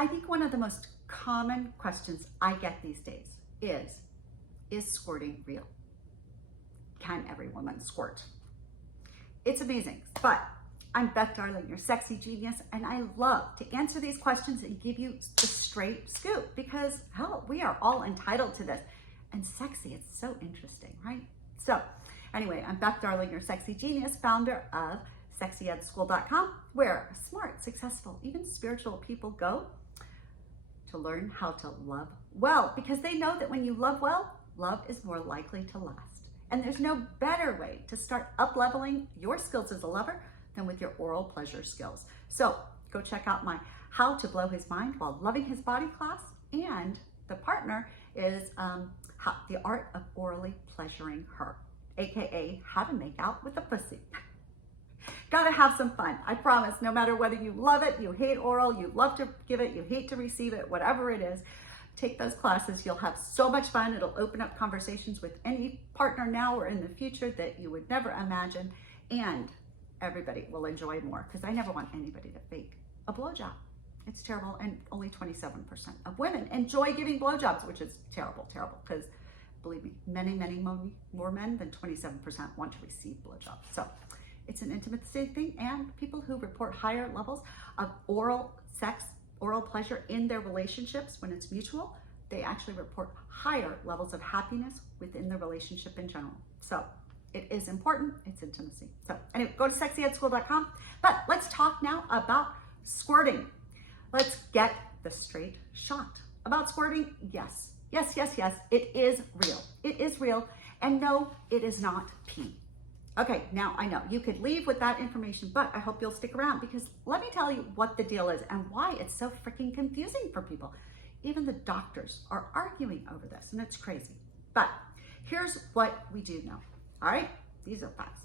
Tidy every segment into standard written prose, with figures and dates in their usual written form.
I think one of the most common questions I get these days is squirting real? Can every woman squirt? It's amazing, but I'm Beth Darling, your sexy genius, and I love to answer these questions and give you the straight scoop because, hell, we are all entitled to this. And sexy, it's so interesting, right? So anyway, I'm Beth Darling, your sexy genius, founder of sexyedschool.com, where smart, successful, even spiritual people go to learn how to love well, because they know that when you love well, love is more likely to last. And there's no better way to start up-leveling your skills as a lover than with your oral pleasure skills. So go check out my How to Blow His Mind While Loving His Body class, and the partner is the art of orally pleasuring her, AKA how to make out with a pussy. Gotta have some fun, I promise. No matter whether you love it, you hate oral, you love to give it, you hate to receive it, whatever it is, take those classes. You'll have so much fun. It'll open up conversations with any partner now or in the future that you would never imagine, and everybody will enjoy more, because I never want anybody to fake a blowjob. It's terrible, and only 27% of women enjoy giving blowjobs, which is terrible, because believe me, many more men than 27% want to receive blowjobs. So it's an intimacy thing, and people who report higher levels of oral sex, oral pleasure in their relationships when it's mutual, they actually report higher levels of happiness within the relationship in general. So it is important, it's intimacy. So anyway, go to sexyedschool.com. But let's talk now about squirting. Let's get the straight shot. About squirting, yes, it is real. It is real, and no, it is not pee. Okay, now I know you could leave with that information, but I hope you'll stick around, because let me tell you what the deal is and why it's so freaking confusing for people. Even the doctors are arguing over this, and it's crazy. But here's what we do know. All right, these are facts.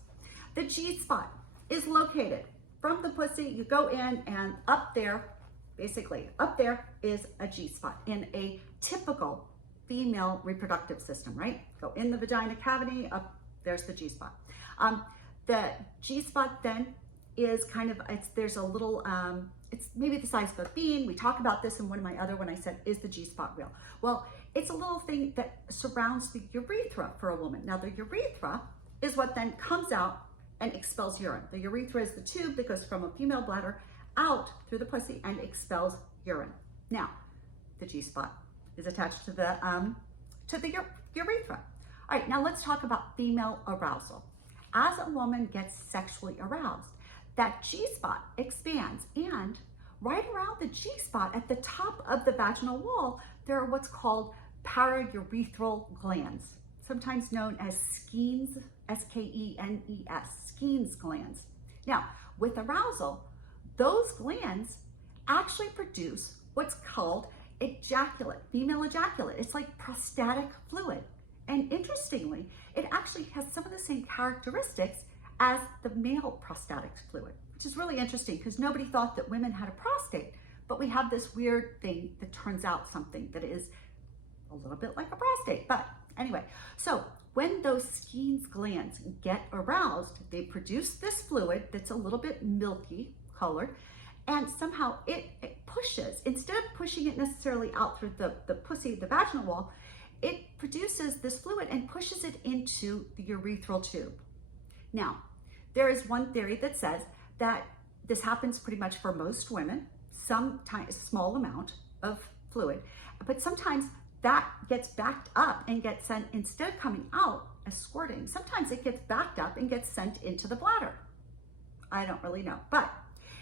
The G spot is located from the pussy. You go in, and up there, basically up there is a G spot in a typical female reproductive system, right? Go in the vagina cavity, up there's the G spot. The G spot then is kind of, there's a little, it's maybe the size of a bean. We talk about this in one of my other, when I said, is the G spot real? Well, it's a little thing that surrounds the urethra for a woman. Now the urethra is what then comes out and expels urine. The urethra is the tube that goes from a female bladder out through the pussy and expels urine. Now, the G spot is attached to the urethra. All right, now let's talk about female arousal. As a woman gets sexually aroused, that G spot expands, and right around the G spot at the top of the vaginal wall, there are what's called paraurethral glands, sometimes known as Skene's, S-K-E-N-E-S, Skene's glands. Now, with arousal, those glands actually produce what's called ejaculate, female ejaculate. It's like prostatic fluid. And interestingly, it actually has some of the same characteristics as the male prostatic fluid, which is really interesting because nobody thought that women had a prostate, but we have this weird thing that turns out something that is a little bit like a prostate. But anyway, so when those Skene's glands get aroused, they produce this fluid that's a little bit milky colored, and somehow it pushes, instead of pushing it necessarily out through the pussy, the vaginal wall, it produces this fluid and pushes it into the urethral tube. Now, there is one theory that says that this happens pretty much for most women, sometimes a small amount of fluid, but sometimes that gets backed up and gets sent, instead of coming out as squirting, sometimes it gets backed up and gets sent into the bladder. I don't really know, but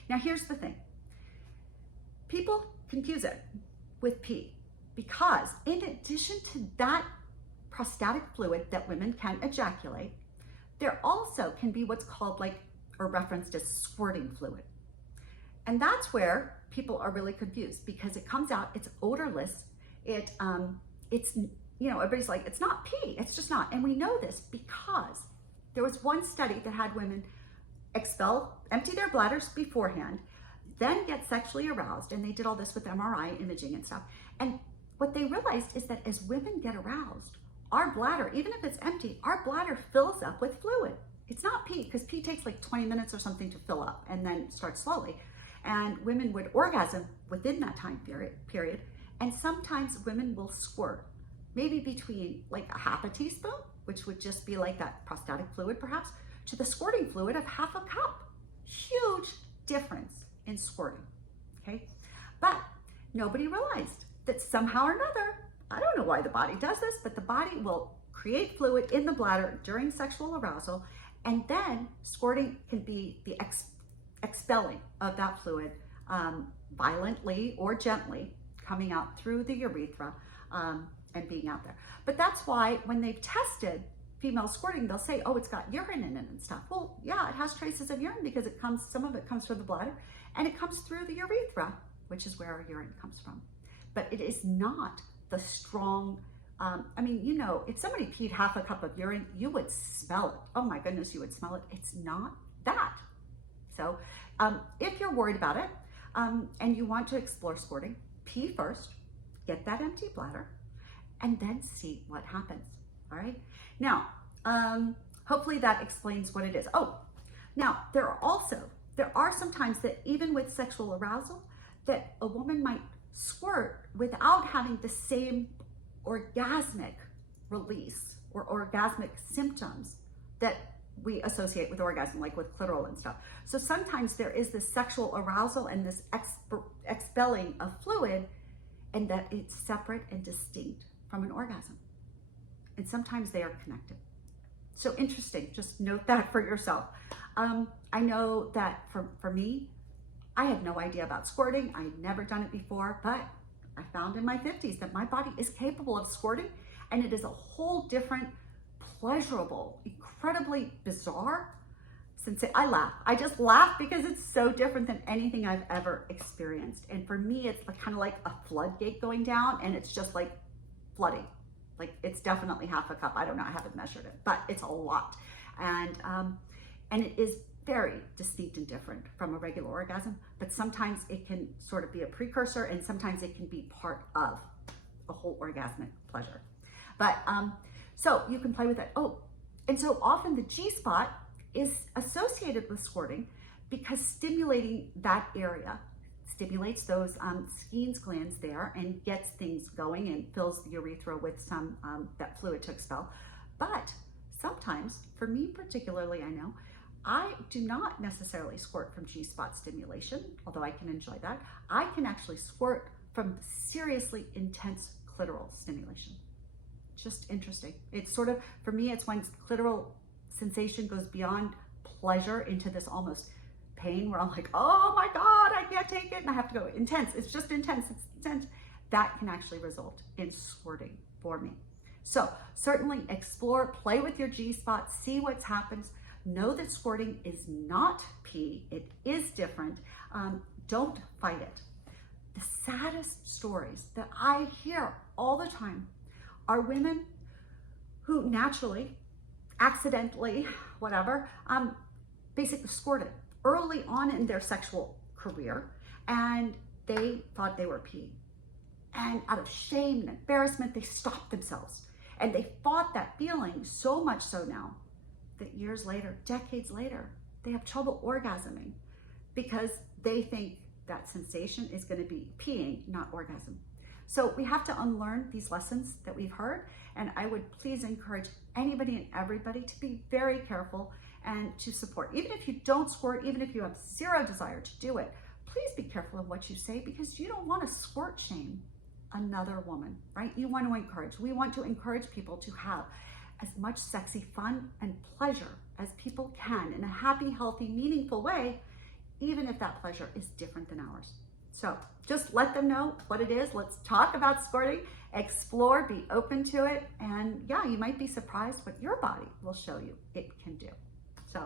now here's the thing. People confuse it with pee, because in addition to that prostatic fluid that women can ejaculate, there also can be what's called or referenced as squirting fluid. And that's where people are really confused, because it comes out, it's odorless. It's, everybody's like, it's not pee, it's just not. And we know this because there was one study that had women empty their bladders beforehand, then get sexually aroused, and they did all this with MRI imaging and stuff. And what they realized is that as women get aroused, our bladder, even if it's empty, our bladder fills up with fluid. It's not pee, because pee takes like 20 minutes or something to fill up and then starts slowly. and women would orgasm within that time period. And sometimes women will squirt, maybe between like a half a teaspoon, which would just be like that prostatic fluid perhaps, to the squirting fluid of half a cup. Huge difference in squirting, okay? But nobody realized that somehow or another, I don't know why the body does this, but the body will create fluid in the bladder during sexual arousal, and then squirting can be the expelling of that fluid violently or gently coming out through the urethra and being out there. But that's why when they've tested female squirting, they'll say, oh, it's got urine in it and stuff. Well, yeah, it has traces of urine because some of it comes from the bladder and it comes through the urethra, which is where our urine comes from. But it is not the strong, I mean, you know, if somebody peed half a cup of urine, you would smell it. Oh my goodness, you would smell it. It's not that. So if you're worried about it and you want to explore squirting, pee first, get that empty bladder, and then see what happens, all right? Now, hopefully that explains what it is. Oh, now there are some times that even with sexual arousal, that a woman might squirt without having the same orgasmic release or orgasmic symptoms that we associate with orgasm, like with clitoral and stuff. So sometimes there is this sexual arousal and this expelling of fluid, and that it's separate and distinct from an orgasm. And sometimes they are connected. So interesting, just note that for yourself. I know that for me, I had no idea about squirting. I had never done it before, but I found in my 50s that my body is capable of squirting, and it is a whole different, pleasurable, incredibly bizarre sensation. I laugh. I just laugh because it's so different than anything I've ever experienced. And for me, it's like, kind of like a floodgate going down, and it's just like flooding. Like it's definitely half a cup. I don't know, I haven't measured it, but it's a lot. And it is very distinct and different from a regular orgasm, but sometimes it can sort of be a precursor, and sometimes it can be part of a whole orgasmic pleasure. But so you can play with it. Oh, and so often the G-spot is associated with squirting because stimulating that area stimulates those Skene's glands there and gets things going and fills the urethra with some that fluid to expel. But sometimes, for me particularly, I know, I do not necessarily squirt from G-spot stimulation, although I can enjoy that. I can actually squirt from seriously intense clitoral stimulation. Just interesting. It's sort of, for me, it's when clitoral sensation goes beyond pleasure into this almost pain where I'm like, oh my God, I can't take it. And I have to go intense. It's just intense. It's intense. That can actually result in squirting for me. So certainly explore, play with your G-spot, see what happens. Know that squirting is not pee. It is different. Don't fight it. The saddest stories that I hear all the time are women who naturally, accidentally, whatever, basically squirted early on in their sexual career, and they thought they were peeing. And out of shame and embarrassment, they stopped themselves. And they fought that feeling so much so now that years later, decades later, they have trouble orgasming because they think that sensation is going to be peeing, not orgasm. So we have to unlearn these lessons that we've heard, and I would please encourage anybody and everybody to be very careful and to support. Even if you don't squirt, even if you have zero desire to do it, please be careful of what you say, because you don't want to squirt shame another woman, right? You want to encourage. We want to encourage people to have as much sexy fun and pleasure as people can in a happy, healthy, meaningful way, even if that pleasure is different than ours. So just let them know what it is. Let's talk about squirting, explore, be open to it. And yeah, you might be surprised what your body will show you it can do. So,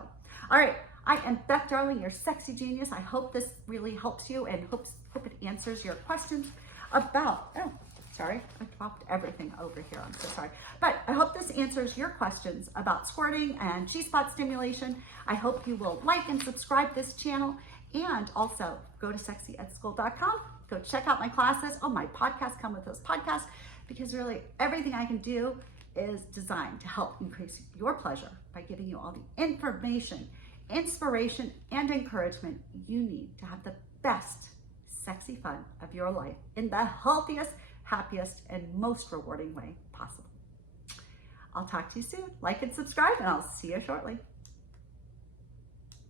all right, I am Beth Darling, your sexy genius. I hope this really helps you and hope it answers your questions about, oh, sorry, I dropped everything over here. I'm so sorry. But I hope this answers your questions about squirting and G-spot stimulation. I hope you will like and subscribe this channel, and also go to sexyedschool.com. Go check out my classes. Oh, my podcasts come with those podcasts, because really everything I can do is designed to help increase your pleasure by giving you all the information, inspiration, and encouragement you need to have the best sexy fun of your life in the healthiest, happiest, and most rewarding way possible. I'll talk to you soon. Like and subscribe, and I'll see you shortly.